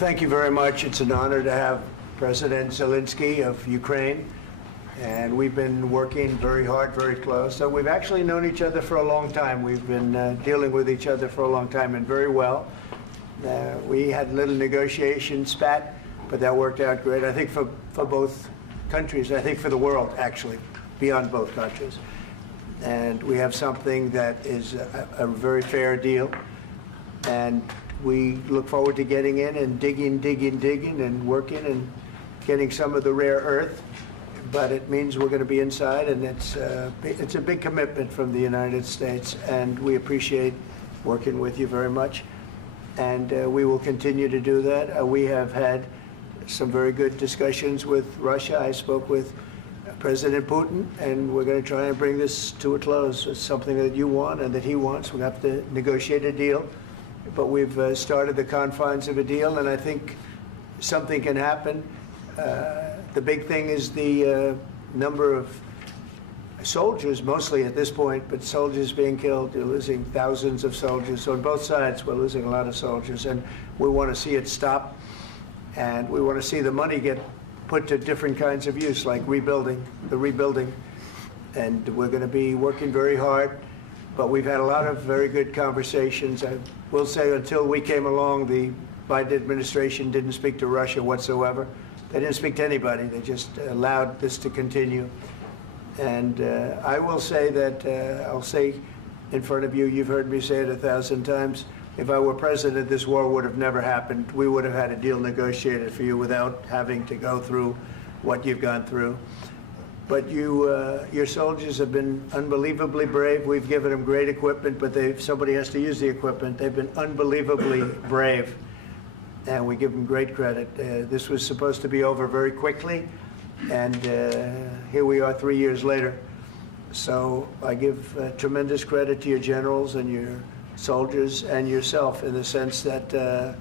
thank you very much. It's an honor to have President Zelensky of Ukraine, and we've been working very hard, very close. So we've actually known each other for a long time. We've been dealing with each other for a long time, and very well. We had a little negotiation spat, but that worked out great, I think, for both countries, I think for the world, actually, beyond both countries. And we have something that is a very fair deal, and we look forward to getting in and digging and working and getting some of the rare earth. But it means we're going to be inside, and it's a big commitment from the United States, and we appreciate working with you very much. And we will continue to do that. We have had some very good discussions with Russia. I spoke with President Putin, and we're going to try and bring this to a close. It's something that you want and that he wants. We have to negotiate a deal. But we've started the confines of a deal, and I think something can happen. The big thing is the number of soldiers, mostly at this point, but soldiers being killed. You're losing thousands of soldiers. So on both sides, we're losing a lot of soldiers, and we want to see it stop. And we want to see the money get put to different kinds of use, like rebuilding. And we're going to be working very hard. But we've had a lot of very good conversations. I will say until we came along, the Biden administration didn't speak to Russia whatsoever. They didn't speak to anybody. They just allowed this to continue. And I will say that, I'll say in front of you, you've heard me say it 1,000 times, if I were president, this war would have never happened. We would have had a deal negotiated for you without having to go through what you've gone through. But your soldiers have been unbelievably brave. We've given them great equipment, but somebody has to use the equipment. They've been unbelievably brave, and we give them great credit. This was supposed to be over very quickly, and here we are 3 years later. So I give tremendous credit to your generals and your soldiers and yourself, in the sense that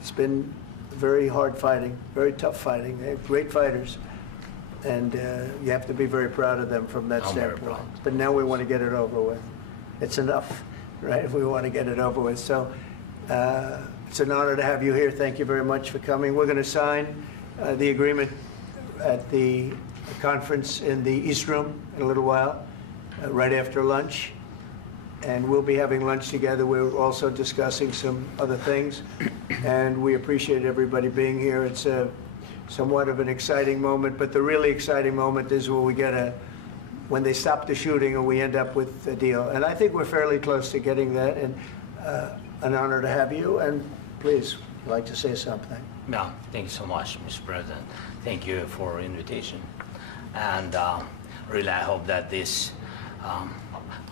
it's been very hard fighting, very tough fighting. They're great fighters. And you have to be very proud of them from that standpoint. But now we want to get it over with. It's enough, right? We want to get it over with. So it's an honor to have you here. Thank you very much for coming. We're going to sign the agreement at the conference in the East Room in a little while, right after lunch. And we'll be having lunch together. We're also discussing some other things. And we appreciate everybody being here. It's somewhat of an exciting moment, but the really exciting moment is when they stop the shooting and we end up with a deal. And I think we're fairly close to getting that, and an honor to have you. And please, would you like to say something? No, thank you so much, Mr. President. Thank you for the invitation. And really, I hope that this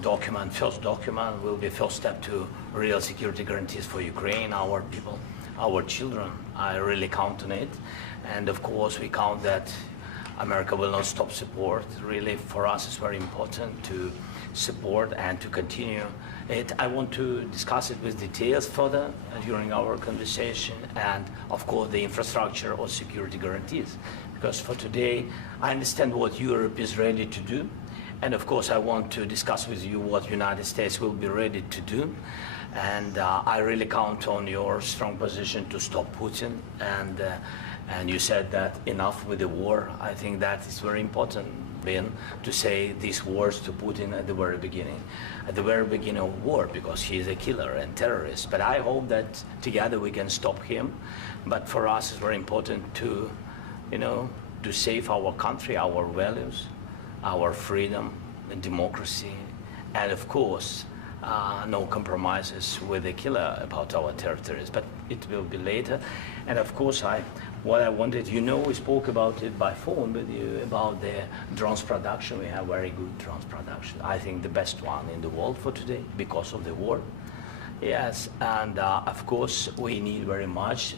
first document, will be first step to real security guarantees for Ukraine, our people, our children. I really count on it. And of course, we count that America will not stop support. Really, for us, it's very important to support and to continue it. I want to discuss it with details further during our conversation, and of course, the infrastructure or security guarantees. Because for today, I understand what Europe is ready to do. And of course, I want to discuss with you what the United States will be ready to do. And I really count on your strong position to stop Putin. And you said that enough with the war. I think that is very important, Ben, to say these words to Putin at the very beginning of war, because he is a killer and terrorist. But I hope that together we can stop him. But for us, it's very important to, to save our country, our values, our freedom and democracy, and of course, no compromises with the killer about our territories, but it will be later. And of course, what I wanted, we spoke about it by phone with you, about the drones production. We have very good drones production. I think the best one in the world for today because of the war. Yes, and of course, we need very much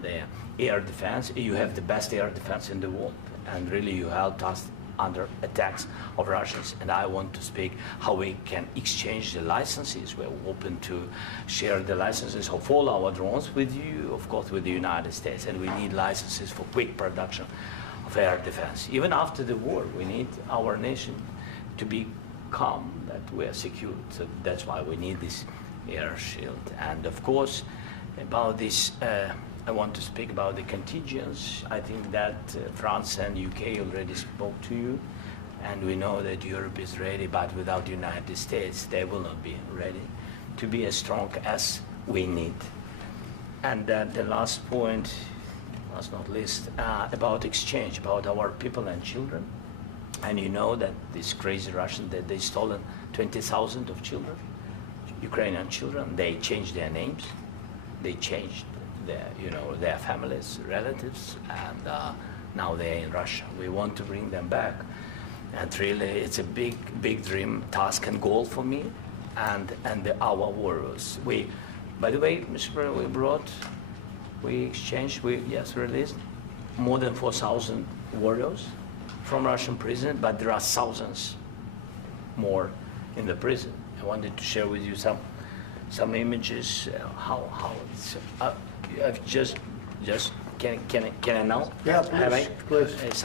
the air defense. You have the best air defense in the world, and really you helped us under attacks of Russians. And I want to speak how we can exchange the licenses. We're open to share the licenses of all our drones with you, of course, with the United States. And we need licenses for quick production of air defense. Even after the war, we need our nation to be calm, that we are secure. So that's why we need this air shield. And of course, about this I want to speak about the contingents. I think that France and UK already spoke to you, and we know that Europe is ready, but without the United States, they will not be ready to be as strong as we need. And the last point, last not least, about exchange, about our people and children. And you know that these crazy Russians, that they stolen 20,000 of children, Ukrainian children. They changed their names, they changed their families, relatives, and now they're in Russia. We want to bring them back, and really, it's a big dream, task, and goal for me, and our warriors. By the way, Mr. President, we released more than 4,000 warriors from Russian prison, but there are thousands more in the prison. I wanted to share with you some images. How it's just can I now? Yeah, please.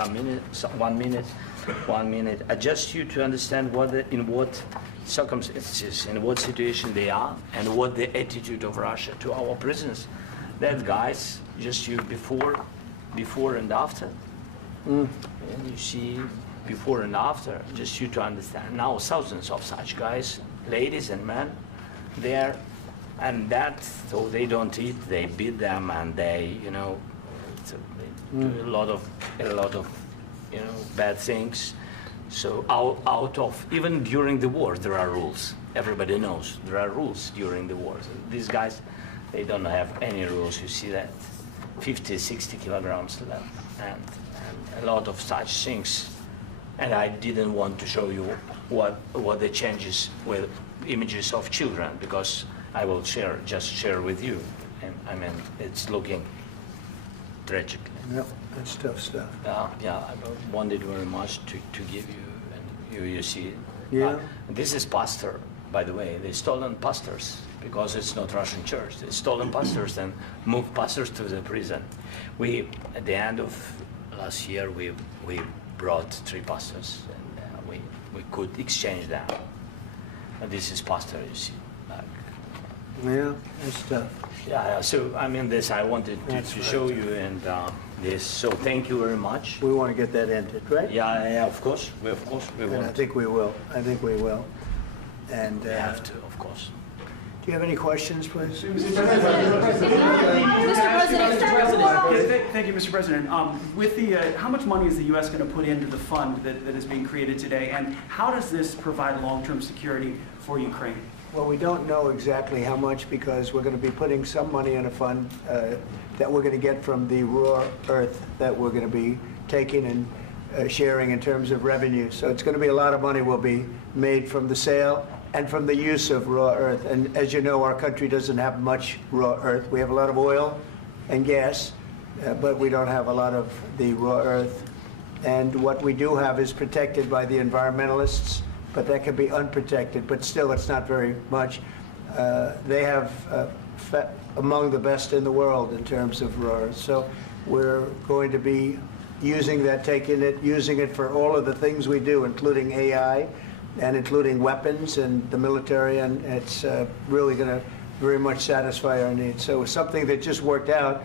One minute. Just you to understand in what circumstances, in what situation they are, and what the attitude of Russia to our prisoners. That guys, just you before and after. And you see before and after, just you to understand. Now thousands of such guys, ladies and men, there, and that, so they don't eat, they beat them, and they do a lot of bad things. So out of, even during the war, there are rules. Everybody knows there are rules during the war. So these guys, they don't have any rules. You see that 50, 60 kilograms left, and a lot of such things. And I didn't want to show you what the changes with images of children, because I will just share with you. And I mean, it's looking tragic. Yep, that's tough stuff. Yeah, I wanted very much to give you, and you see it. Yeah. This is pastor, by the way. They stolen pastors because it's not Russian church. They stolen pastors and moved pastors to the prison. At the end of last year, we brought 3 pastors, and we could exchange them. And this is pastor, you see. Yeah, that's tough. Yeah. So I mean, this I wanted to show you, and this. So thank you very much. We want to get that ended, right? Yeah. Of course, we And want. I think we will. And We have to, of course. do you have any questions, please? Mr. President. Thank you, Mr. President. With how much money is the U.S. going to put into the fund that is being created today, and how does this provide long-term security for Ukraine? Well, we don't know exactly how much, because we're going to be putting some money in a fund that we're going to get from the raw earth that we're going to be taking and sharing in terms of revenue. So it's going to be a lot of money will be made from the sale and from the use of raw earth. And as you know, our country doesn't have much raw earth. We have a lot of oil and gas, but we don't have a lot of the raw earth. And what we do have is protected by the environmentalists, but that can be unprotected, but still it's not very much. They have among the best in the world in terms of raw earth. So we're going to be using that, using it for all of the things we do, including AI and including weapons and the military, and it's really going to very much satisfy our needs. So it's something that just worked out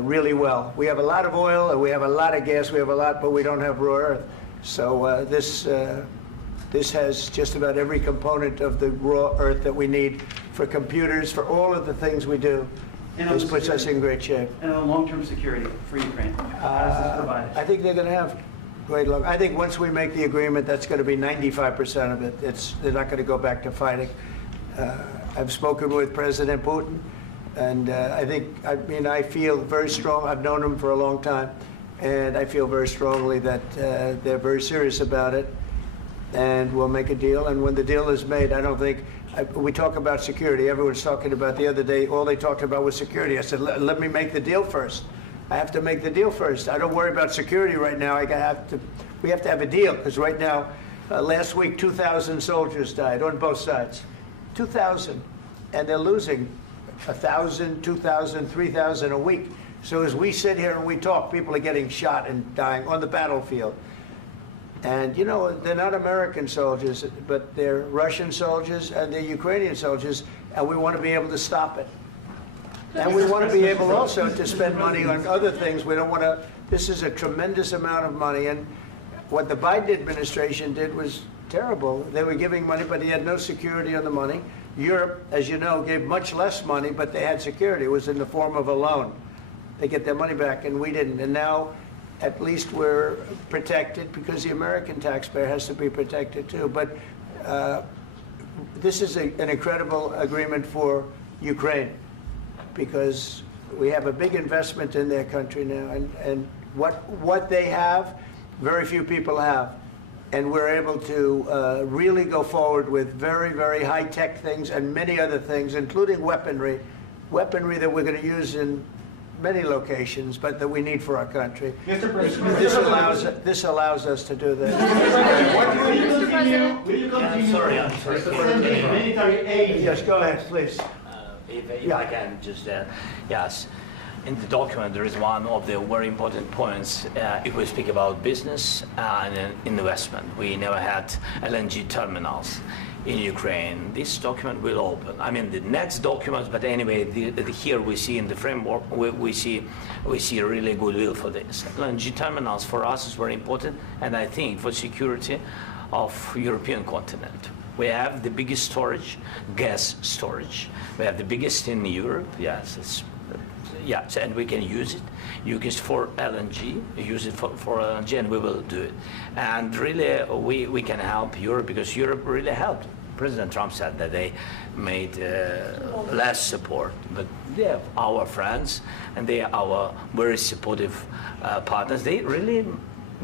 really well. We have a lot of oil, and we have a lot of gas, but we don't have raw earth. So this has just about every component of the raw earth that we need for computers, for all of the things we do. This puts us in great shape. And on long-term security for Ukraine, how does this provide it? I think they're going to have great luck. I think once we make the agreement, that's going to be 95% of it. They're not going to go back to fighting. I've spoken with President Putin, and I feel very strong. I've known him for a long time, and I feel very strongly that they're very serious about it, and we'll make a deal. And when the deal is made, I don't think, we talk about security. Everyone's talking about the other day, all they talked about was security. I said, let me make the deal first. I have to make the deal first. I don't worry about security right now. We have to have a deal, because right now, last week, 2,000 soldiers died on both sides. 2,000. And they're losing 1,000, 2,000, 3,000 a week. So as we sit here and we talk, people are getting shot and dying on the battlefield. And, you know, they're not American soldiers, but they're Russian soldiers and they're Ukrainian soldiers, and we want to be able to stop it. And we want to be able also to spend money on other things. We don't want to, this is a tremendous amount of money. And what the Biden administration did was terrible. They were giving money, but he had no security on the money. Europe, as you know, gave much less money, but they had security. It was in the form of a loan. They get their money back, and we didn't. And now, at least we're protected because the American taxpayer has to be protected too. But this is an incredible agreement for Ukraine because we have a big investment in their country now, and what they have, very few people have. And we're able to really go forward with very, very high-tech things and many other things, including weaponry that we're going to use in many locations, but that we need for our country. Mr. President, This allows us to do this. will you continue Sorry. sending military aid? Yes, go ahead, please. If I can just, yes. In the document, there is one of the very important points. If we speak about business and investment, we never had LNG terminals in Ukraine. This document will open. I mean, the next document, but anyway, here we see in the framework, we see really goodwill for this. LNG terminals for us is very important, and I think for security of European continent. We have the biggest storage, gas storage. We have the biggest in Europe. Yes, yes, and we can use it for LNG, use it for LNG, and we will do it. And really, we can help Europe because Europe really helped. President Trump said that they made less support, but they are our friends, and they are our very supportive partners. They really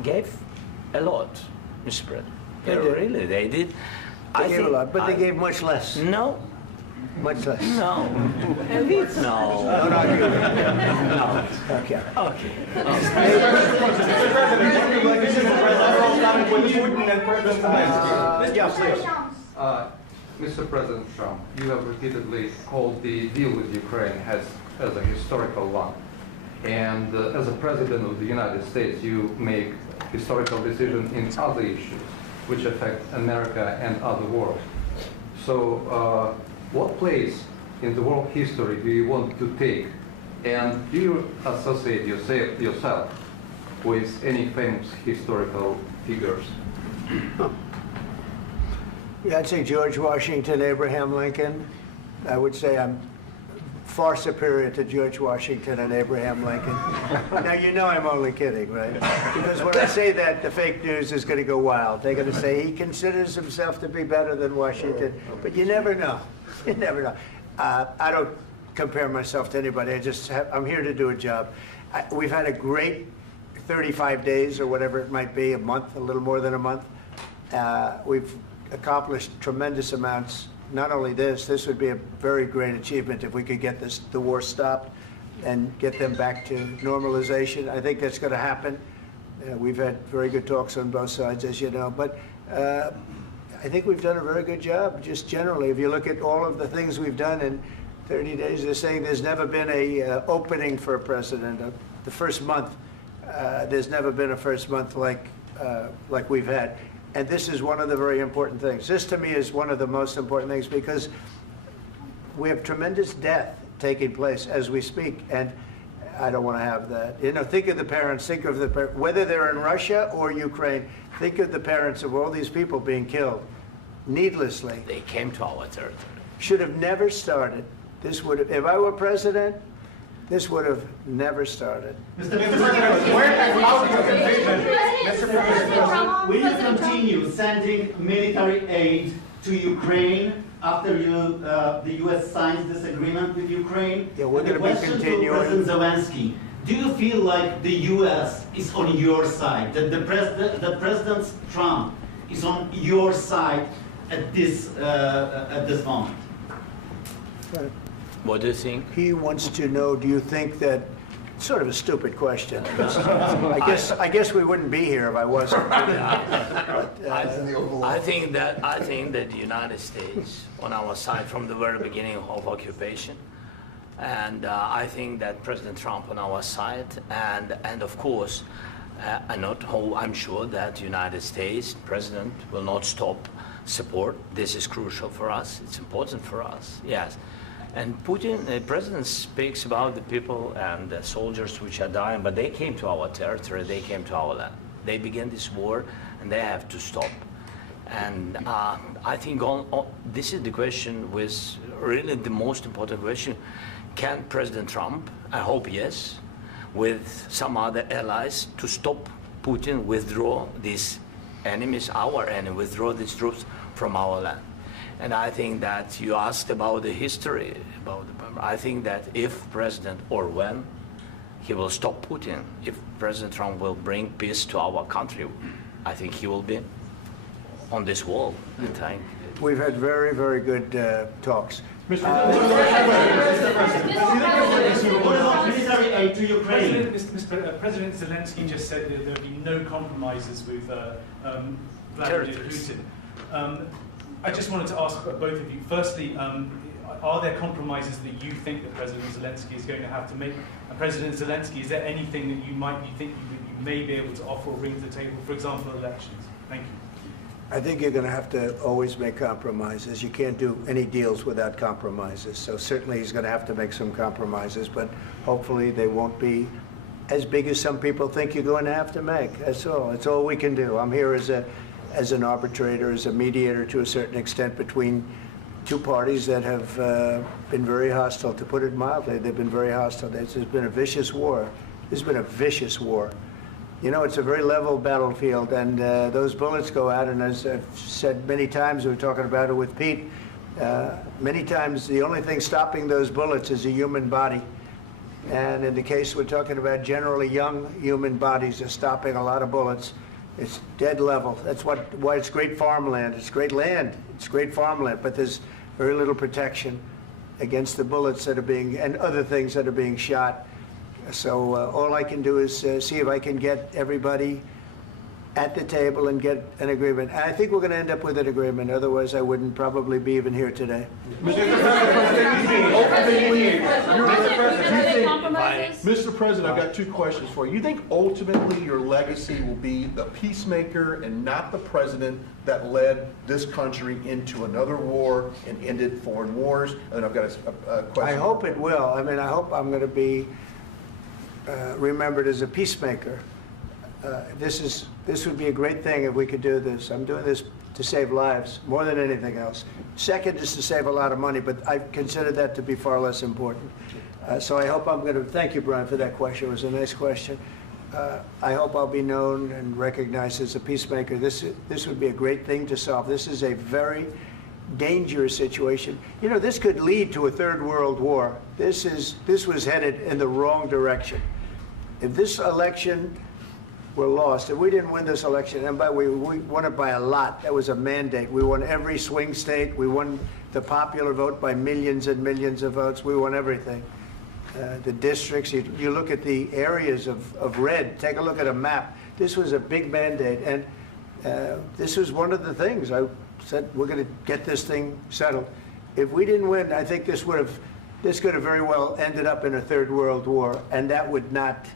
gave a lot, Mr. President. They did. They gave a lot, but they gave much less. No. Much less. No. No. No, not you. No. Okay. Okay. Mr. President Trump, you have repeatedly called the deal with Ukraine as a historical one. And as a President of the United States, you make historical decisions in other issues which affect America and other world. So what place in the world history do you want to take? And do you associate yourself with any famous historical figures? Yeah, I'd say George Washington, Abraham Lincoln. I would say I'm far superior to George Washington and Abraham Lincoln. Now, you know I'm only kidding, right? Because when I say that, the fake news is going to go wild. They're going to say he considers himself to be better than Washington. But you never know. You never know. I don't compare myself to anybody. I'm here to do a job. We've had a great 35 days or whatever it might be, a month, a little more than a month. We've accomplished tremendous amounts. Not only this would be a very great achievement if we could get the war stopped and get them back to normalization. I think that's going to happen. We've had very good talks on both sides, as you know. But I think we've done a very good job, just generally. If you look at all of the things we've done in 30 days, they're saying there's never been a opening for a president. The first month, there's never been a first month like we've had. And this is one of the very important things. This, to me, is one of the most important things because we have tremendous death taking place as we speak, and I don't want to have that. You know, think of the parents, whether they're in Russia or Ukraine, think of the parents of all these people being killed needlessly. They came to our territory. Should have never started. This would have, if I were president, this would have never started. Mr. President, where has Mr. President, will you continue sending military aid to Ukraine after the U.S. signs this agreement with Ukraine? Yeah, we're going to be continuing. To President Zelensky, do you feel like the U.S. is on your side, that President Trump is on your side at this moment? Right. What do you think? He wants to know, do you think that, sort of a stupid question. I guess we wouldn't be here if I wasn't. I think that the United States on our side from the very beginning of occupation, and I think that President Trump on our side, and of course, I'm sure that the United States President will not stop support. This is crucial for us. It's important for us. Yes. And Putin, the president speaks about the people and the soldiers which are dying, but they came to our territory, they came to our land. They began this war, and they have to stop. And I think this is the question, with really the most important question. Can President Trump, I hope yes, with some other allies, to stop Putin, withdraw these enemies, our enemy, withdraw these troops from our land? And I think that you asked about the history, I think that if President, or when, he will stop Putin, if President Trump will bring peace to our country, I think he will be on this wall, I think. We've had very, very good talks. What about military aid to Ukraine? President Zelensky just said that there will be no compromises with Vladimir Putin. I just wanted to ask both of you, firstly, are there compromises that you think that President Zelensky is going to have to make? And President Zelensky, is there anything that you might be thinking that you may be able to offer or bring to the table, for example, elections? Thank you. I think you're going to have to always make compromises. You can't do any deals without compromises. So certainly he's going to have to make some compromises, but hopefully they won't be as big as some people think you're going to have to make. That's all. That's all we can do. I'm here as an arbitrator, as a mediator to a certain extent between two parties that have been very hostile, to put it mildly. They've been very hostile. There's been a vicious war. There's been a vicious war. You know, it's a very level battlefield, and those bullets go out, and as I've said many times, we were talking about it with Pete, many times the only thing stopping those bullets is a human body. And in the case we're talking about, generally young human bodies are stopping a lot of bullets. It's dead level. That's why it's great farmland. It's great land. It's great farmland, but there's very little protection against the bullets that are being, and other things that are being shot. So all I can do is see if I can get everybody at the table and get an agreement. And I think we're going to end up with an agreement. Otherwise, I wouldn't probably be even here today. Mr. President, I've got two questions for you. You think ultimately your legacy will be the peacemaker and not the president that led this country into another war and ended foreign wars? And I've got a question. I hope it will. I mean, I hope I'm going to be remembered as a peacemaker. This would be a great thing if we could do this. I'm doing this to save lives more than anything else. Second is to save a lot of money, but I consider that to be far less important. So I hope I'm going to, thank you, Brian, for that question. It was a nice question. I hope I'll be known and recognized as a peacemaker. This would be a great thing to solve. This is a very dangerous situation. You know, this could lead to a third world war. This was headed in the wrong direction. If this election were lost, if we didn't win this election, and we won it by a lot, that was a mandate. We won every swing state. We won the popular vote by millions and millions of votes. We won everything. The districts, you look at the areas of red, take a look at a map. This was a big mandate, and this was one of the things. I said, we're going to get this thing settled. If we didn't win, I think this could have very well ended up in a third world war, and that would not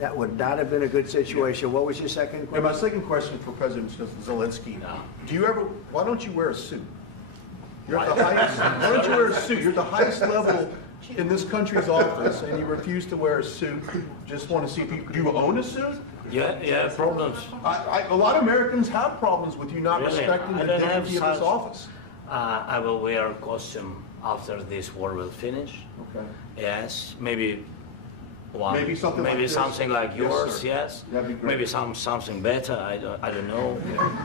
have been a good situation. What was your second question? And my second question for President Zelensky, why don't you wear a suit? You're at the highest, why don't you wear a suit? You're at the highest level in this country's office, and you refuse to wear a suit. Just want to see if do you own a suit? Yeah, problems. A lot of Americans have problems with you not Really? respecting the dignity of this office. I will wear a costume after this war will finish. Okay. Yes, maybe one. Maybe something like this? Something like Yes, yours. sir. Yes. That'd be great. Maybe something better. I don't know.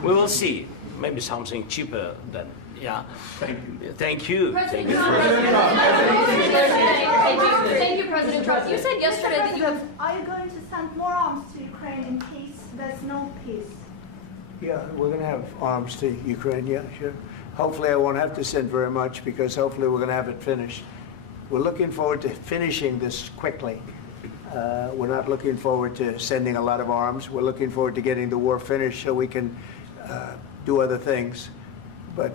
We will see. Maybe something cheaper than. Yeah. Thank you. Thank you. President Thank you. Trump. Thank you, President Trump. You said yesterday that you. Are you going to send more arms to Ukraine in case there's no peace? Yeah, we're going to have arms to Ukraine, yeah, sure. Hopefully I won't have to send very much, because hopefully we're going to have it finished. We're looking forward to finishing this quickly. We're not looking forward to sending a lot of arms. We're looking forward to getting the war finished so we can do other things. But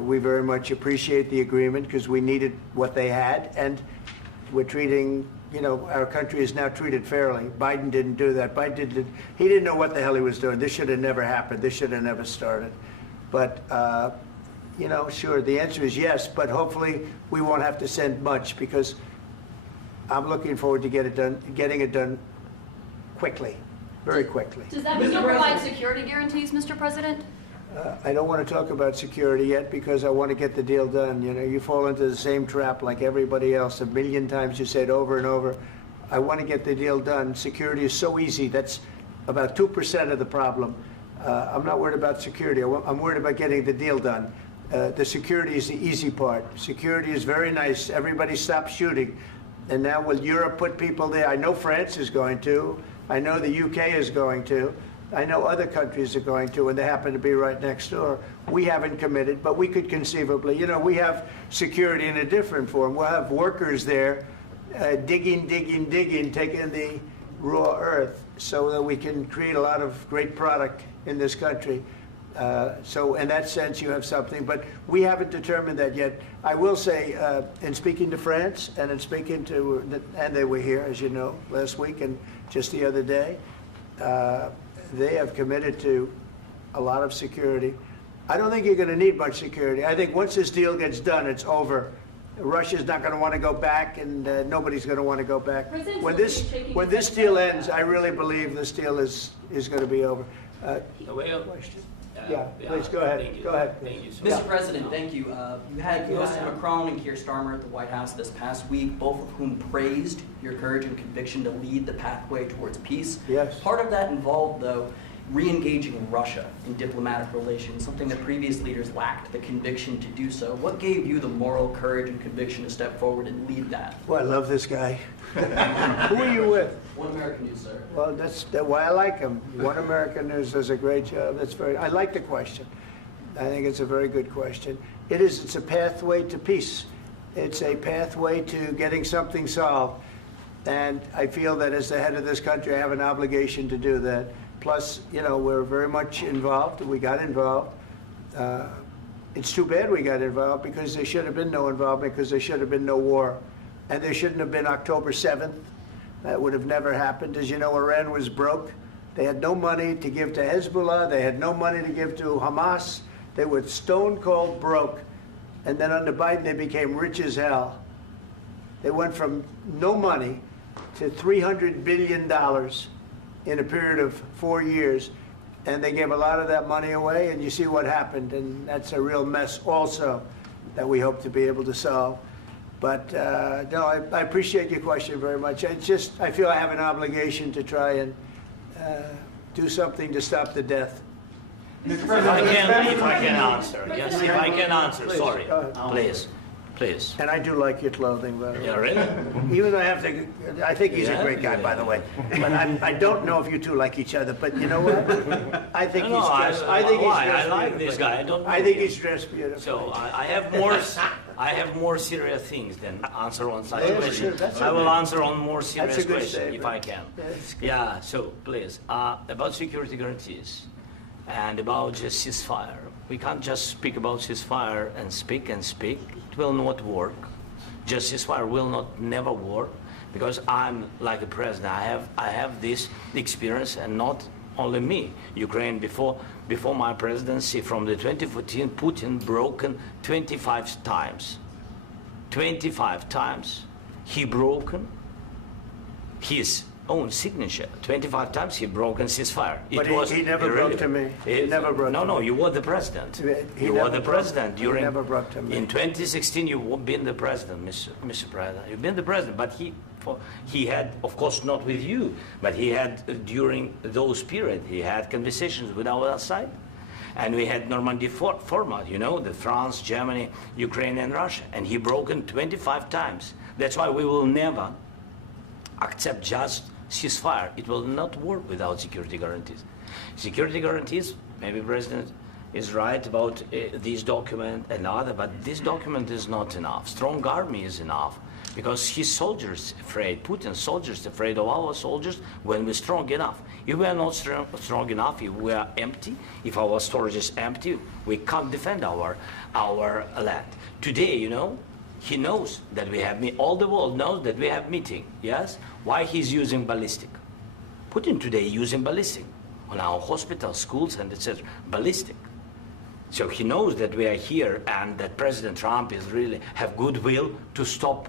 we very much appreciate the agreement, because we needed what they had, and we're treating, you know, our country is now treated fairly. Biden didn't do that. He didn't know what the hell he was doing. This should have never happened. This should have never started. But you know, sure, the answer is yes, but hopefully we won't have to send much because I'm looking forward to getting it done quickly, very quickly. Does that mean you'll provide security guarantees, Mr. President? I don't want to talk about security yet because I want to get the deal done. You know, you fall into the same trap like everybody else. A million times you say it over and over. I want to get the deal done. Security is so easy. That's about 2% of the problem. I'm not worried about security. I'm worried about getting the deal done. The security is the easy part. Security is very nice. Everybody stopped shooting. And now will Europe put people there? I know France is going to. I know the UK is going to. I know other countries are going to, and they happen to be right next door. We haven't committed, but we could conceivably. You know, we have security in a different form. We'll have workers there digging, taking the raw earth so that we can create a lot of great product in this country. So in that sense, you have something, but we haven't determined that yet. I will say, in speaking to France and in speaking to, and they were here, as you know, last week and just the other day, they have committed to a lot of security. I don't think you're going to need much security. I think once this deal gets done, it's over. Russia's not going to want to go back, and nobody's going to want to go back. When this deal ends, I really believe this deal is going to be over. Question? Yeah, please go ahead. Go ahead. Thank you so Mr. President, thank you. You had Mr. Macron and Keir Starmer at the White House this past week, both of whom praised your courage and conviction to lead the pathway towards peace. Yes. Part of that involved, though, re-engaging Russia in diplomatic relations, something that previous leaders lacked the conviction to do so. What gave you the moral courage and conviction to step forward and lead that? Well, I love this guy. Who are you with? One American News, sir. Well, that's why I like him. One American News does a great job. I like the question. I think it's a very good question. It's a pathway to peace. It's a pathway to getting something solved. And I feel that as the head of this country, I have an obligation to do that. Plus, you know, we're very much involved. We got involved. It's too bad we got involved because there should have been no involvement because there should have been no war. And there shouldn't have been October 7th. That would have never happened. As you know, Iran was broke. They had no money to give to Hezbollah. They had no money to give to Hamas. They were stone cold broke. And then under Biden, they became rich as hell. They went from no money to $300 billion in a period of 4 years. And they gave a lot of that money away, and you see what happened. And that's a real mess also that we hope to be able to solve. But no, I appreciate your question very much. It's just, I feel I have an obligation to try and do something to stop the death. If I can answer, yes, if I can answer, Please, sorry, go ahead. please. And I do like your clothing, by the way. Yeah, really? Even though I think he's a great guy, by the way. But I don't know if you two like each other. But you know what? I think he's dressed. I think he's dressed. I like this guy. I don't know I think him. he's dressed beautifully. So I have more serious things than answer on such Yeah, questions. sure, that's I will okay. answer on more serious That's a good questions if statement. I can. That's good. Yeah. So please, about security guarantees and about just ceasefire. We can't just speak about ceasefire and speak. It will not work. Just ceasefire will never work because I'm like a president. I have this experience, and not only me. Ukraine before my presidency, from the 2014, Putin broken 25 times. 25 times he broken his own signature. 25 times he broken ceasefire. But he never broke to me. He never broke to me. No, you were the president. He You never were the broke- president he during. never broke to me. In 2016, you've been the president, Mr. President. You've been the president, but he had, of course, not with you, but he had during those period. He had conversations with our side, and we had Normandy format. You know, the France, Germany, Ukraine, and Russia, and he broken 25 times. That's why we will never accept just ceasefire. It will not work without security guarantees. Security guarantees, maybe President is right about this document and other, but this document is not enough. Strong army is enough because his soldiers afraid, Putin's soldiers afraid of our soldiers when we're strong enough. If we are not strong enough, if we are empty, if our storage is empty, we can't defend our land. Today, you know, he knows that we have all the world knows that we have meeting. Yes, why he's using ballistic? Putin today using ballistic on our hospitals, schools, and etc. Ballistic. So he knows that we are here and that President Trump is really have goodwill to stop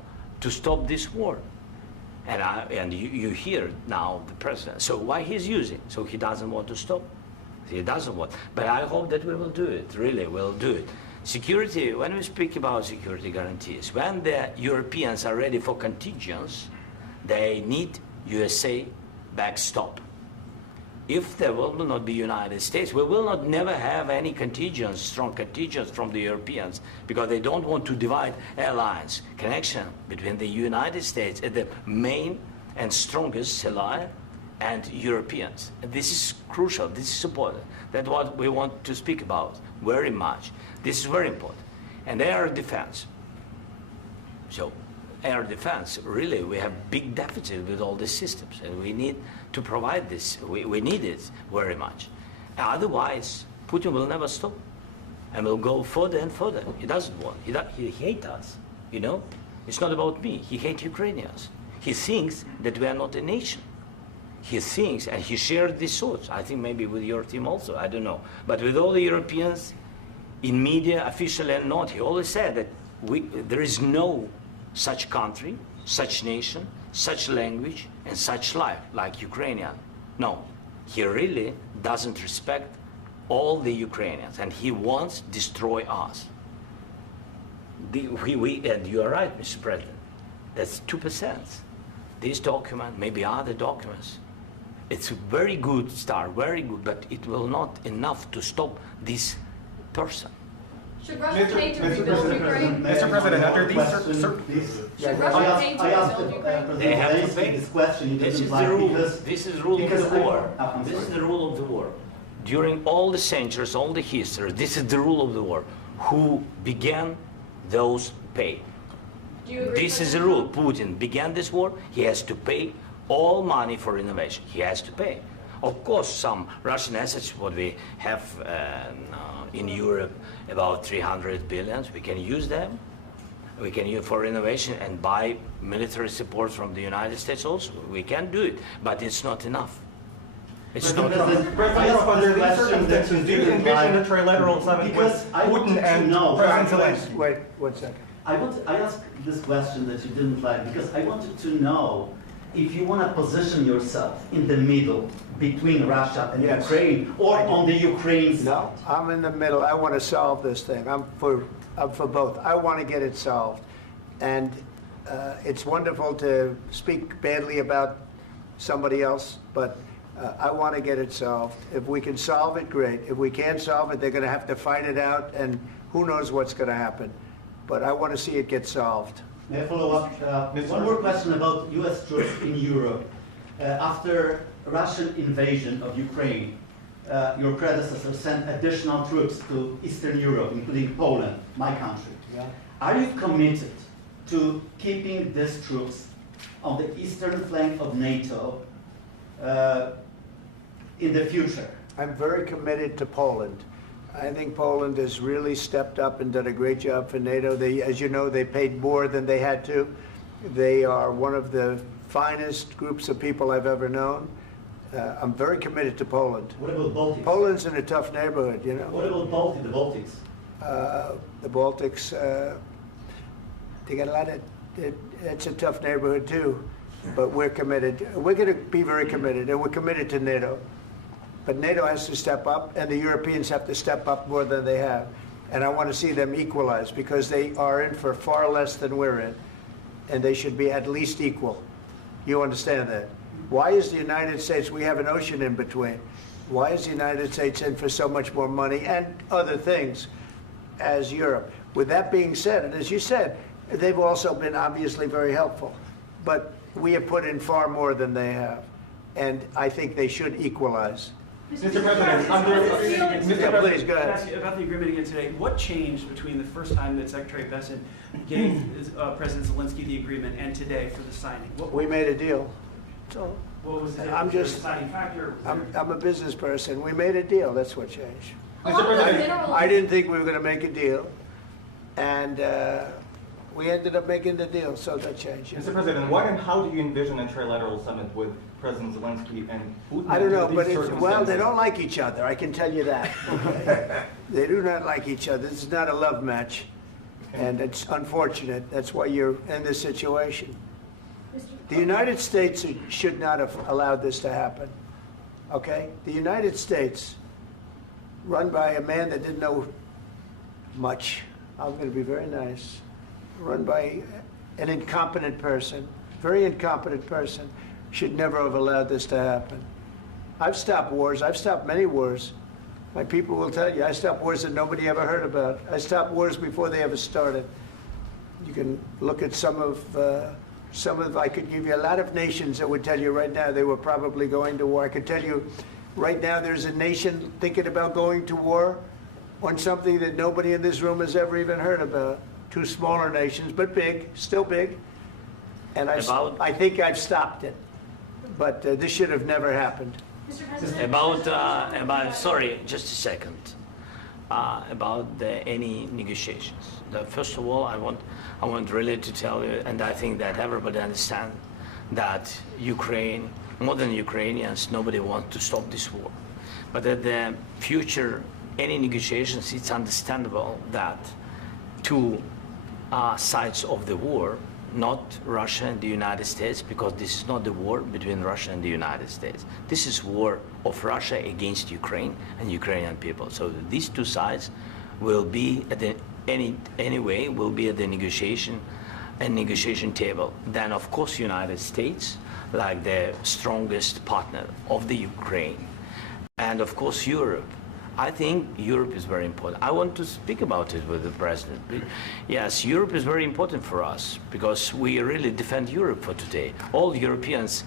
this war. And you hear now the president. So why he's using? So he doesn't want to stop. He doesn't want. But I hope that we will do it. Really, we'll do it. Security. When we speak about security guarantees, when the Europeans are ready for contingents, they need USA backstop. If there will not be United States, we will not never have any contingents, strong contingents from the Europeans, because they don't want to divide alliance, connection between the United States and the main and strongest ally and Europeans. And this is crucial, this is important. That's what we want to speak about very much. This is very important. And air defense. So air defense, really, we have big deficit with all these systems, and we need to provide this. We need it very much. Otherwise, Putin will never stop, and will go further and further. He doesn't want. He hates us. You know, it's not about me. He hates Ukrainians. He thinks that we are not a nation. He thinks, and he shared these thoughts. I think maybe with your team also. I don't know, but with all the Europeans, in media, officially and not, he always said that there is no such country, such nation, such language, and such life like Ukrainian. No, he really doesn't respect all the Ukrainians, and he wants to destroy us. And you are right, Mr. President, that's 2%. This document, maybe other documents, it's a very good start, very good, but it will not enough to stop this person. Should Russia pay to rebuild Ukraine? Mr. President, under these Should Russia pay to rebuild Ukraine? They have to pay. This question you This didn't is like the rule. because This is the rule of because the war. I'm This is sorry. the rule of the war. During all the centuries, all the history, this is the rule of the war. Who began, those pay. Do you agree, This is the rule. Putin began this war. He has to pay all money for innovation. He has to pay. Of course, some Russian assets, what we have in Europe, about 300 billions, we can use them. We can use for innovation and buy military support from the United States also. We can do it, but it's not enough. It's not enough. President, under these circumstances, do you envision a trilateral summit with Putin and President Zelensky? Wait 1 second. I asked this question that you didn't like because I wanted to know if you want to position yourself in the middle between Russia and Yes. Ukraine or on the Ukraine side. No, I'm in the middle. I want to solve this thing. I'm for both. I want to get it solved. And it's wonderful to speak badly about somebody else, but I want to get it solved. If we can solve it, great. If we can't solve it, they're going to have to fight it out, and who knows what's going to happen. But I want to see it get solved. May I follow up? One more question about U.S. troops in Europe. After Russian invasion of Ukraine, your predecessor sent additional troops to Eastern Europe, including Poland, my country. Yeah. Are you committed to keeping these troops on the eastern flank of NATO in the future? I'm very committed to Poland. I think Poland has really stepped up and done a great job for NATO. They, as you know, they paid more than they had to. They are one of the finest groups of people I've ever known. I'm very committed to Poland. What about Baltics? Poland's in a tough neighborhood, you know. What about the Baltics? The Baltics, they got a lot of, it's a tough neighborhood too, but we're committed. We're going to be very committed, and we're committed to NATO. But NATO has to step up, and the Europeans have to step up more than they have. And I want to see them equalize, because they are in for far less than we're in, and they should be at least equal. You understand that? Why is the United States, we have an ocean in between, why is the United States in for so much more money and other things as Europe? With that being said, and as you said, they've also been obviously very helpful, but we have put in far more than they have, and I think they should equalize. Mr. President, Please, go ahead. Ask you about the agreement again today. What changed between the first time that Secretary Bessent gave President Zelensky the agreement and today for the signing? We made a deal. So What was the I'm just- deciding factor? I'm a business person. We made a deal. That's what changed. Along with minerals. I didn't think we were going to make a deal, and We ended up making the deal, so that changed. Mr. President, what and how do you envision a trilateral summit with President Zelensky and Putin? I don't know, under but these well, they circumstances? don't like each other, I can tell you that. Okay? They do not like each other. This is not a love match, and it's unfortunate. That's why you're in this situation. The United States should not have allowed this to happen, okay? The United States, run by a man that didn't know much, I'm going to be very nice, run by an incompetent person, very incompetent person, should never have allowed this to happen. I've stopped wars. I've stopped many wars. My people will tell you, I stopped wars that nobody ever heard about. I stopped wars before they ever started. You can look at some of, I could give you a lot of nations that would tell you right now they were probably going to war. I could tell you right now there's a nation thinking about going to war on something that nobody in this room has ever even heard about. Two smaller nations, but big, still big. And I think I've stopped it. But this should have never happened. Mr. President. About sorry, just a second. About any negotiations. First of all, I want really to tell you, and I think that everybody understands that Ukraine, more than Ukrainians, nobody wants to stop this war. But at the future, any negotiations, it's understandable that two sides of the war, not Russia and the United States, because this is not the war between Russia and the United States. This is war of Russia against Ukraine and Ukrainian people. So these two sides will be at the anyway will be at the negotiation table. Then of course United States, like the strongest partner of the Ukraine, and of course Europe. I think Europe is very important. I want to speak about it with the president. Yes, Europe is very important for us because we really defend Europe for today. All Europeans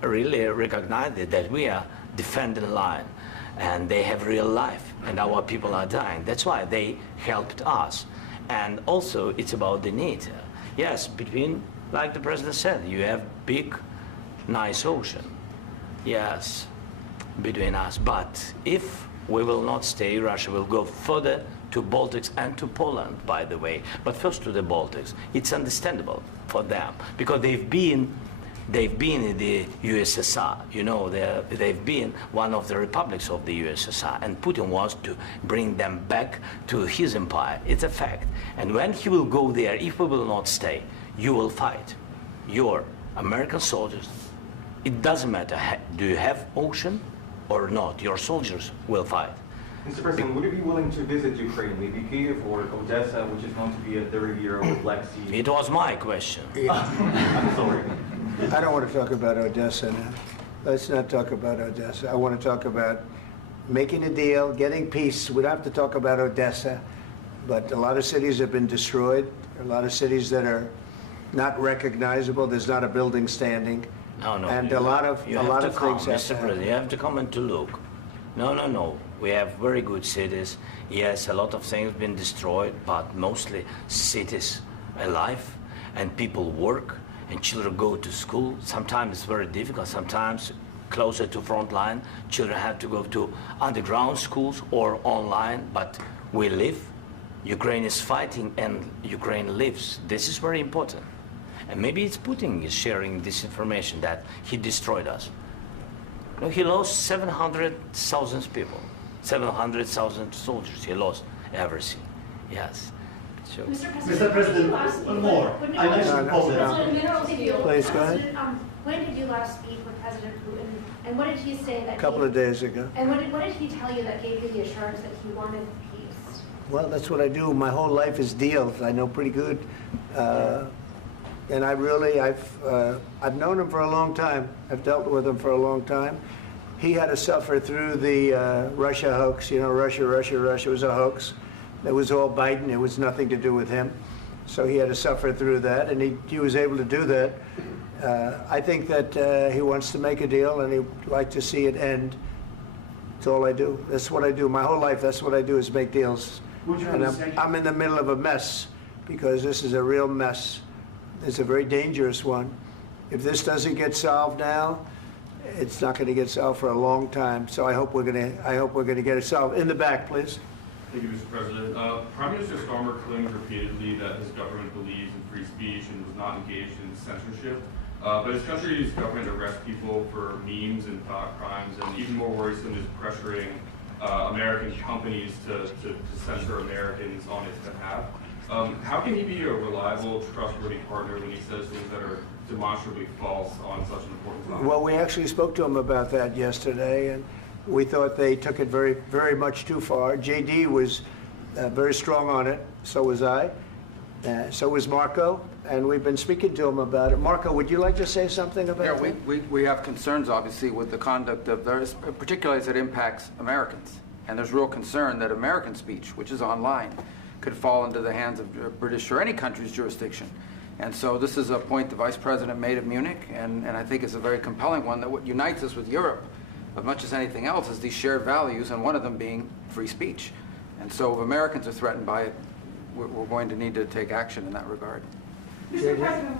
really recognize that we are defending line, and they have real life, and our people are dying. That's why they helped us. And also, it's about the NATO. Yes, between, like the president said, you have big, nice ocean. Yes, between us. But if we will not stay, Russia will go further to Baltics and to Poland, by the way. But first to the Baltics. It's understandable for them because they've been in the USSR. You know, they've been one of the republics of the USSR, and Putin wants to bring them back to his empire. It's a fact. And when he will go there, if we will not stay, you will fight. Your American soldiers, it doesn't matter, do you have ocean or not, your soldiers will fight. Mr. President, would you be willing to visit Ukraine, maybe Kyiv or Odessa, which is known to be at the Riviera or Black Sea? It was my question. I'm sorry. I don't want to talk about Odessa now. Let's not talk about Odessa. I want to talk about making a deal, getting peace. We don't have to talk about Odessa, but a lot of cities have been destroyed. There are a lot of cities that are not recognizable. There's not a building standing. No, and a lot of things have Mr. happened. President, you have to come and to look. No. We have very good cities. Yes, a lot of things have been destroyed, but mostly cities alive, and people work, and children go to school. Sometimes it's very difficult. Sometimes closer to front line, children have to go to underground schools or online, but we live. Ukraine is fighting, and Ukraine lives. This is very important. And maybe it's Putin is sharing this information that he destroyed us. You know, he lost 700,000 people, 700,000 soldiers. He lost everything. Yes. So. Mr. President, one more. I mentioned Poland. Please, go ahead. When did you last speak with President Putin, and what did he say that? A couple of days ago. And what did he tell you that gave you the assurance that he wanted peace? Well, that's what I do. My whole life is deals. I know pretty good. And I've known him for a long time. I've dealt with him for a long time. He had to suffer through the Russia hoax. You know, Russia was a hoax. It was all Biden. It was nothing to do with him. So he had to suffer through that, and he was able to do that. I think that he wants to make a deal, and he'd like to see it end. That's all I do. That's what I do. My whole life, that's what I do, is make deals. And I'm in the middle of a mess, because this is a real mess. It's a very dangerous one. If this doesn't get solved now, it's not going to get solved for a long time. So I hope we're going to get it solved. In the back, please. Thank you, Mr. President. Prime Minister Starmer claimed repeatedly that his government believes in free speech and was not engaged in censorship. But his country's government arrests people for memes and thought crimes, and even more worrisome is pressuring American companies to censor Americans on its behalf. How can he be a reliable, trustworthy partner when he says things that are demonstrably false on such an important topic? Well, we actually spoke to him about that yesterday, and we thought they took it very, very much too far. JD was very strong on it, so was I, so was Marco, and we've been speaking to him about it. Marco, would you like to say something about that? Yeah, we have concerns, obviously, with the conduct of those, particularly as it impacts Americans. And there's real concern that American speech, which is online, could fall into the hands of British or any country's jurisdiction. And so this is a point the Vice President made at Munich, and I think it's a very compelling one, that what unites us with Europe, as much as anything else, is these shared values, and one of them being free speech. And so if Americans are threatened by it, we're going to need to take action in that regard. Mr. President.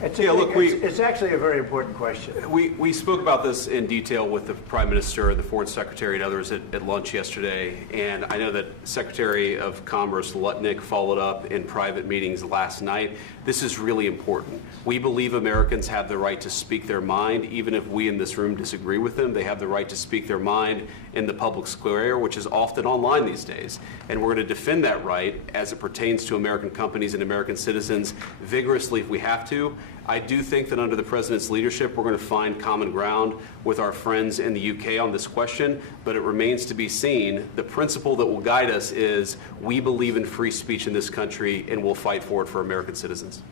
It's actually a very important question. We spoke about this in detail with the Prime Minister, the Foreign Secretary, and others at lunch yesterday. And I know that Secretary of Commerce Lutnick followed up in private meetings last night. This is really important. We believe Americans have the right to speak their mind, even if we in this room disagree with them. They have the right to speak their mind in the public square, which is often online these days. And we're going to defend that right as it pertains to American companies and American citizens vigorously if we have to. I do think that under the President's leadership, we're going to find common ground with our friends in the UK on this question, but it remains to be seen. The principle that will guide us is we believe in free speech in this country, and we'll fight for it for American citizens.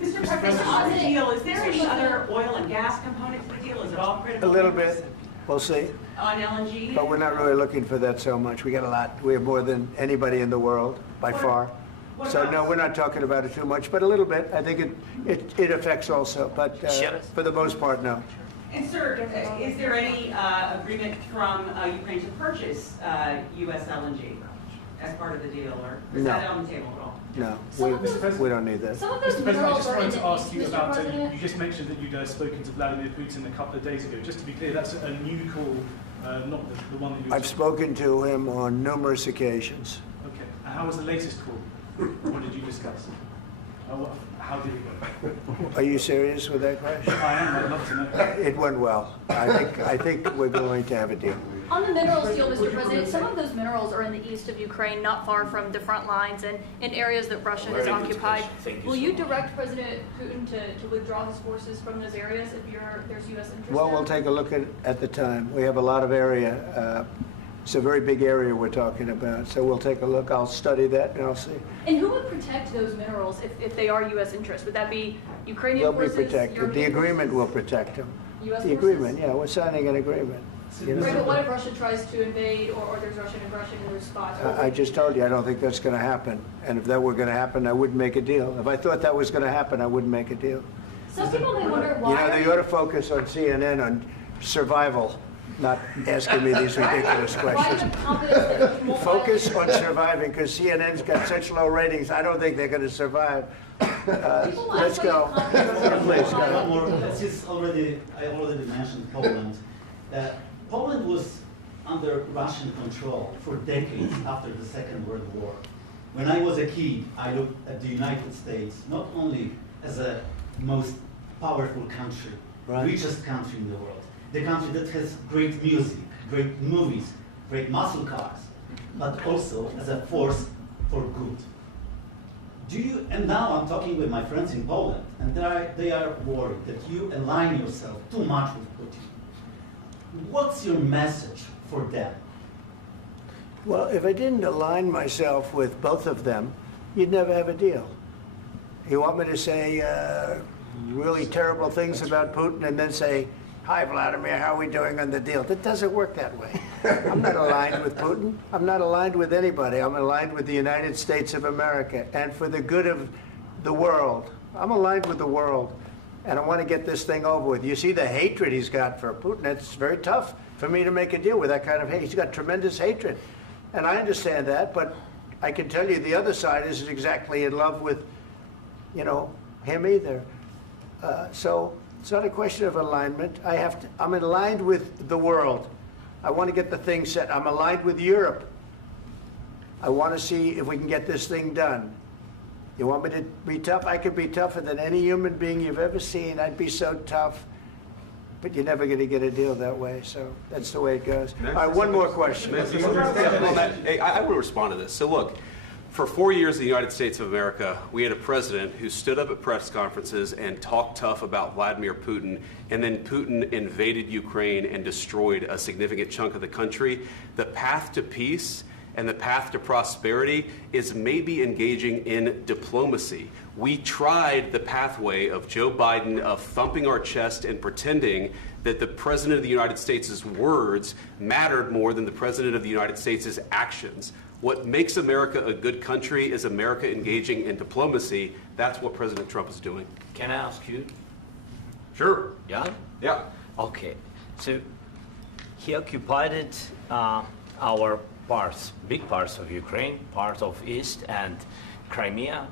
Mr. President, on the deal, is there any other oil and gas component to the deal? Is it all critical? A little bit. We'll see. On LNG? But we're not really looking for that so much. We got a lot. We have more than anybody in the world, by far. So no, we're not talking about it too much, but a little bit. I think it affects also, but for the most part, no. And sir, is there any agreement from Ukraine to purchase U.S. LNG as part of the deal, or is that on the table at all? No, we don't need that. Mr. President, I just wanted to ask you about, you just mentioned that you'd spoken to Vladimir Putin a couple of days ago. Just to be clear, that's a new call, not the one that you... I've spoken to him on numerous occasions. Okay, and how was the latest call? What did you discuss? How did it go? Are you serious with that question? I am, I'd love to know. It went well. I think we're going to have a deal. On the minerals deal, Mr. President, some of those minerals are in the east of Ukraine, not far from the front lines and in areas that Russia has occupied. Will you direct President Putin to withdraw his forces from those areas if there's U.S. interest? Well, we'll take a look at the time. We have a lot of area. It's a very big area we're talking about, so we'll take a look. I'll study that and I'll see. And who would protect those minerals if they are U.S. interest? Would that be Ukrainian They'll forces? They'll be protected. European The agreement forces? will protect them. U.S. The forces? agreement, yeah, we're signing an agreement. You know? Right, but what if Russia tries to invade or there's Russian aggression in those spots? I just told you, I don't think that's going to happen. And if that were going to happen, I wouldn't make a deal. If I thought that was going to happen, I wouldn't make a deal. Some people may wonder why. You know, they ought to focus on CNN on survival, not asking me these ridiculous questions. Focus on surviving, because CNN's got such low ratings, I don't think they're going to survive. Let's go. Please, go. Since I already mentioned Poland. Poland was under Russian control for decades after the Second World War. When I was a kid, I looked at the United States not only as a most powerful country, richest country in the world, the country that has great music, great movies, great muscle cars, but also as a force for good. And now I'm talking with my friends in Poland, and they are worried that you align yourself too much with Putin. What's your message for them? Well, if I didn't align myself with both of them, you'd never have a deal. You want me to say really terrible things about Putin and then say, "Hi, Vladimir, how are we doing on the deal?" That doesn't work that way. I'm not aligned with Putin. I'm not aligned with anybody. I'm aligned with the United States of America and for the good of the world. I'm aligned with the world, and I want to get this thing over with. You see the hatred he's got for Putin. It's very tough for me to make a deal with that kind of hate. He's got tremendous hatred, and I understand that, but I can tell you the other side isn't exactly in love with, him either. So it's not a question of alignment. I'm aligned with the world. I want to get the thing set. I'm aligned with Europe. I want to see if we can get this thing done. You want me to be tough? I could be tougher than any human being you've ever seen. I'd be so tough. But you're never going to get a deal that way, so that's the way it goes. All right, one more question. Hey, I want to respond to this. So look, for 4 years in the United States of America, we had a president who stood up at press conferences and talked tough about Vladimir Putin, and then Putin invaded Ukraine and destroyed a significant chunk of the country. The path to peace and the path to prosperity is maybe engaging in diplomacy. We tried the pathway of Joe Biden of thumping our chest and pretending that the President of the United States' words mattered more than the President of the United States' actions. What makes America a good country is America engaging in diplomacy. That's what President Trump is doing. Can I ask you? Sure. Yeah? Yeah. Okay. So he occupied our parts, big parts of Ukraine, part of East and Crimea.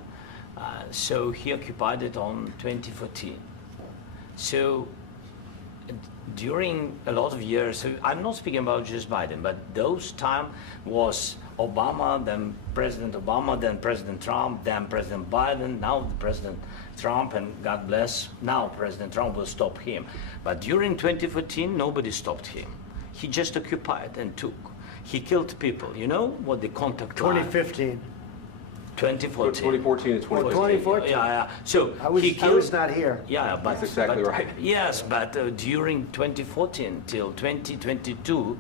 So he occupied it on 2014. So during a lot of years, so I'm not speaking about just Biden, but those time was Obama, then President Obama, then President Trump, then President Biden, now President Trump, and God bless, now President Trump will stop him. But during 2014, nobody stopped him. He just occupied and took. He killed people. You know what the contact 2015. 2014. 2014 and 2015. 2014. Yeah. So I was not here. Yeah, but that's exactly right. Yes, but during 2014 till 2022,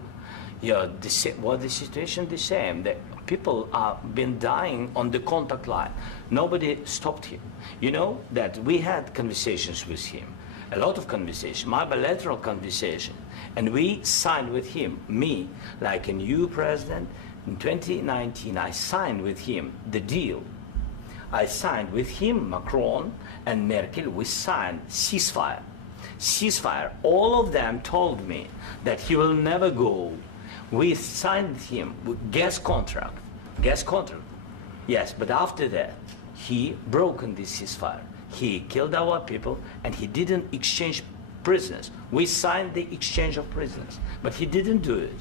yeah, the situation the same. The people have been dying on the contact line. Nobody stopped him. You know that we had conversations with him, a lot of conversations, my bilateral conversation, and we signed with him, me, like a new president. In 2019, I signed with him the deal. I signed with him, Macron and Merkel, we signed ceasefire. Ceasefire. All of them told me that he will never go. We signed him with gas contract. Gas contract. Yes, but after that, he broken this ceasefire. He killed our people and he didn't exchange prisoners. We signed the exchange of prisoners, but he didn't do it.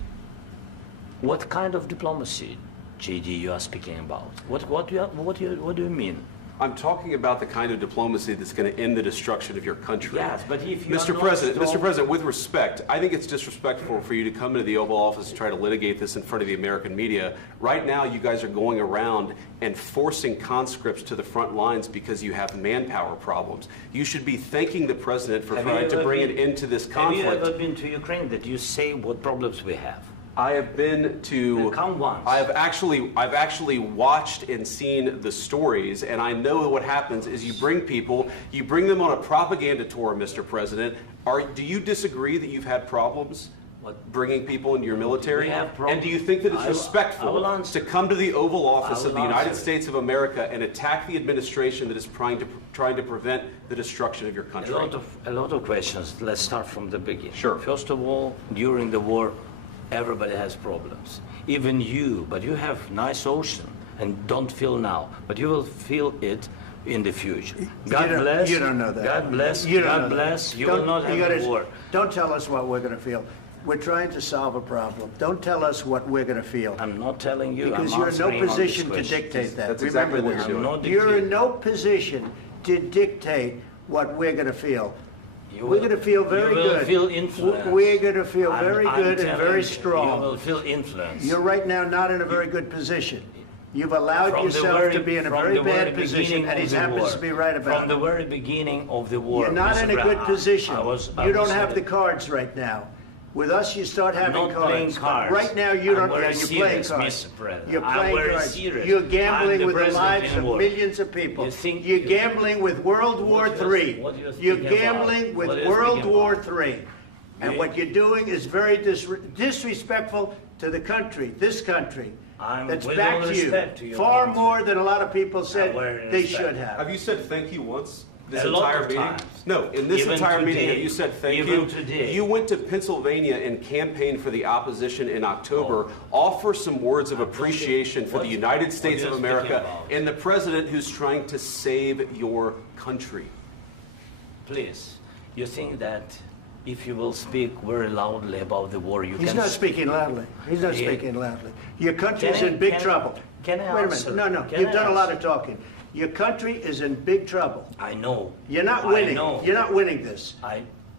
What kind of diplomacy, JD, you are speaking about? What do you mean? I'm talking about the kind of diplomacy that's going to end the destruction of your country. Yes, but if you Mr. President, with respect, I think it's disrespectful for you to come into the Oval Office and try to litigate this in front of the American media. Right now, you guys are going around and forcing conscripts to the front lines because you have manpower problems. You should be thanking the President for trying to bring an end to this conflict. Have you ever been to Ukraine that you say what problems we have? I have been to. Come once. I've actually watched and seen the stories, and I know what happens is you bring them on a propaganda tour, Mr. President. Do you disagree that you've had problems bringing people into your military? And do you think that it's respectful to come to the Oval Office of the United States of America and attack the administration that is trying to prevent the destruction of your country? A lot of questions. Let's start from the beginning. Sure. First of all, during the war, everybody has problems. Even you, but you have nice ocean and don't feel now, but you will feel it in the future. God bless. You don't know that. God bless. You don't God know bless. that. You will not have a war. Don't tell us what we're going to feel. We're trying to solve a problem. Don't tell us what we're going to feel. I'm not telling you. Because I'm you're in no answering on position this to question. dictate that. That's Remember exactly what this. you're doing. You're in no position to dictate what we're going to feel. You We're going to feel very you will good. Feel influence. We're going to feel very I'm good and telling very you, strong. You will feel influence. You're right now not in a very good position. You've allowed yourself to be in a very bad position, and he happens to be right about it. From the very beginning of the war. You're not in a good position. You don't have the the cards right now. With us, you start having not cards. playing cards. Right now, you don't. I'm very You're playing serious, cards. Mr. President. You're I'm playing very cards. serious. You're I'm gambling the with the president lives in of war. millions of people. You're you- gambling with World War III. what you're You're speaking gambling about? with What you're World speaking War about? III. And what you're doing is very disrespectful to the country, this country. That's with back all to you. respect to your Far country. more than a lot of people said they respect. should have. Have you said thank you once? This A lot entire of meeting? times. No, in this Even entire meeting, today. have you said thank Even you? today. You went to Pennsylvania and campaigned for the opposition in October. Offer some words of appreciation for the United States of you America speaking about? and the president who's trying to save your country. Please, you think that if you will speak very loudly about the war, you He's can... not speaking loudly. He's not speaking loudly. Your country's in big trouble. Can I Wait a answer? minute. No, Can you've I done a lot answer? of talking. Your country is in big trouble. I know. You're not I winning. know. You're not winning this.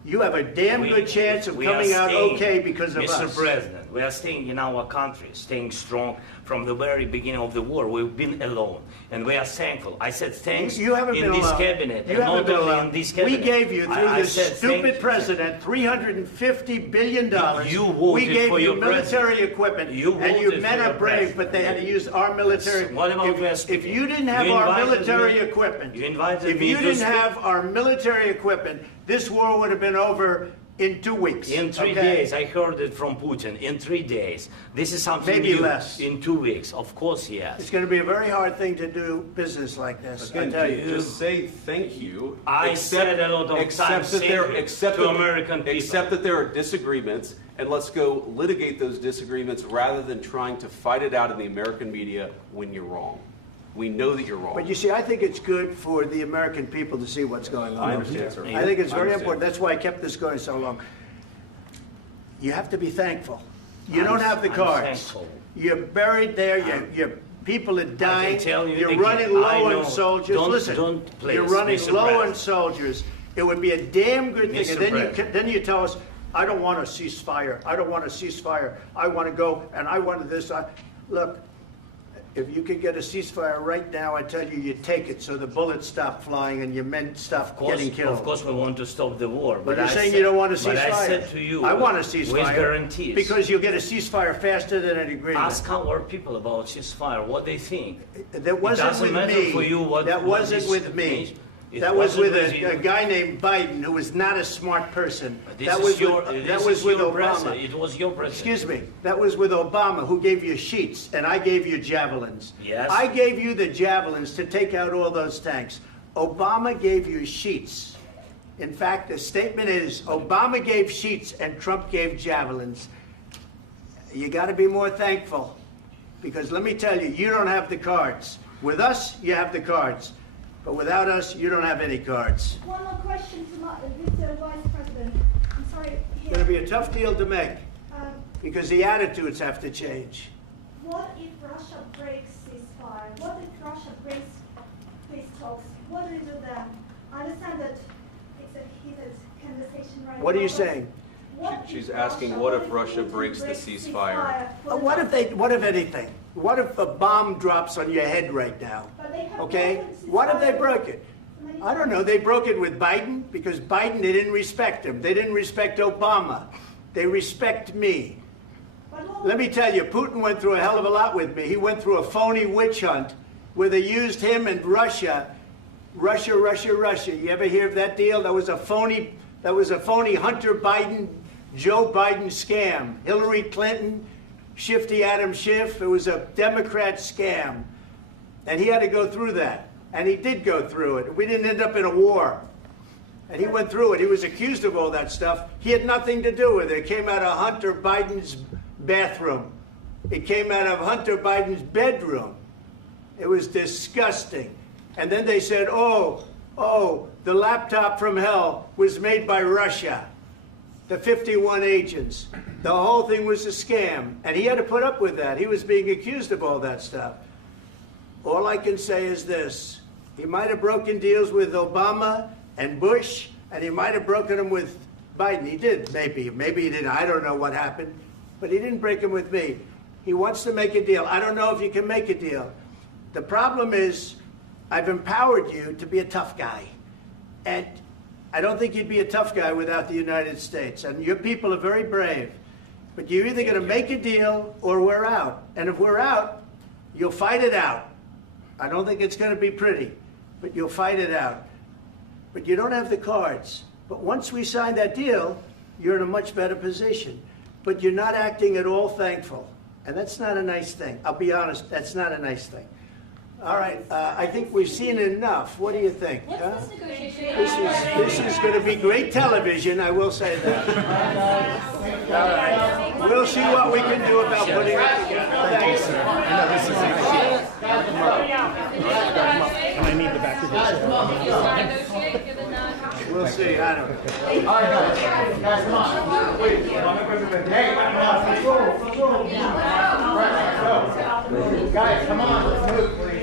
You have a damn good chance of we are coming out staying, okay because of Mr. us. President, we are staying in our country, staying strong from the very beginning of the war. We've been alone, and we are thankful. I said thanks You haven't in been this alone. cabinet, You and haven't not been only alone. in this We cabinet. gave you, through I this said stupid thank you. president, $350 billion. You We voted gave for you your military president. equipment, You and you voted men for are your brave, president. but they had to use our military. What about West? If you didn't have You our invited military me- equipment, You invited if me you to didn't speak. have our military equipment, this war would have been over in 2 weeks. In 3 okay? days, I heard it from Putin. In 3 days, this is something Maybe new. less. In 2 weeks, of course, yes. It's going to be a very hard thing to do business like this. I Again, tell you. just say thank you. I said a lot of times that there, thank you accept to that- American people. Accept that there are disagreements, and let's go litigate those disagreements rather than trying to fight it out in the American media when you're wrong. We know that you're wrong. But you see, I think it's good for the American people to see what's going on. I understand, sir. I think it's I very understand. important. That's why I kept this going so long. You have to be thankful. You I'm- don't have the I'm cards. thankful. You're buried there. Your people are dying. tell you You're again, running low I know. on soldiers. Don't- Listen, don't please, you're running Mr. low on President. soldiers. It would be a damn good thing. Mr. And then President. then you tell us, I don't want a ceasefire. I don't want a ceasefire. I want to go and I want this. Look, if you could get a ceasefire right now, I tell you, you take it so the bullets stop flying and your men stop getting killed. Of course, we want to stop the war. But you're I saying said- you don't want a ceasefire. But I said to you, I want a with ceasefire. guarantees. Because you'll get a ceasefire faster than an agreement. Ask our people about ceasefire, what they think. That wasn't it doesn't with matter me. for you what That what wasn't this with me. means. It That was wasn't with you. a guy named Biden, who was not a smart person. This That is was your, with, this that is was with your Obama. president. It was your president. Excuse me. That was with Obama, who gave you sheets, and I gave you javelins. Yes. I gave you the javelins to take out all those tanks. Obama gave you sheets. In fact, the statement is Obama gave sheets and Trump gave javelins. You got to be more thankful, because let me tell you, you don't have the cards. With us, you have the cards. But without us, you don't have any cards. One more question to Mr. Vice President. I'm sorry. It's going to be a tough deal to make, Um, because the attitudes have to change. What if Russia breaks ceasefire? What if Russia breaks peace talks? What do you do then? I understand that it's a heated conversation right now. What are you but saying? what She's if asking, Russia- what if Russia Putin breaks the breaks ceasefire? What if anything? What if a bomb drops on your head right now? But they have Okay? broken What if they ceasefire broke it? many I don't know. They broke it with Biden, because Biden, they didn't respect him. They didn't respect Obama. They respect me. Let me tell you, Putin went through a hell of a lot with me. He went through a phony witch hunt where they used him and Russia. Russia. You ever hear of that deal? That was a phony Hunter Biden, Joe Biden scam. Hillary Clinton, Shifty Adam Schiff. It was a Democrat scam. And he had to go through that. And he did go through it. We didn't end up in a war. And he went through it. He was accused of all that stuff. He had nothing to do with it. It came out of Hunter Biden's bathroom. It came out of Hunter Biden's bedroom. It was disgusting. And then they said, oh, the laptop from hell was made by Russia. The 51 agents. The whole thing was a scam. And he had to put up with that. He was being accused of all that stuff. All I can say is this. He might have broken deals with Obama and Bush, and he might have broken them with Biden. He did, maybe. Maybe he didn't. I don't know what happened. But he didn't break them with me. He wants to make a deal. I don't know if you can make a deal. The problem is, I've empowered you to be a tough guy. And I don't think you'd be a tough guy without the United States. And your people are very brave. But you're either going to make a deal or we're out. And if we're out, you'll fight it out. I don't think it's going to be pretty, but you'll fight it out. But you don't have the cards. But once we sign that deal, you're in a much better position. But you're not acting at all thankful. And that's not a nice thing. I'll be honest, that's not a nice thing. All right, I think we've seen enough. What do you think? Huh? This is going to be great television, I will say that. All right. We'll see what we can do about putting it together. Thanks, sir. And I need the back of this. We'll see. see. I don't. All right, guys, come on. Wait, hey, come on, control. Right, go. Guys, come on, let's move, please.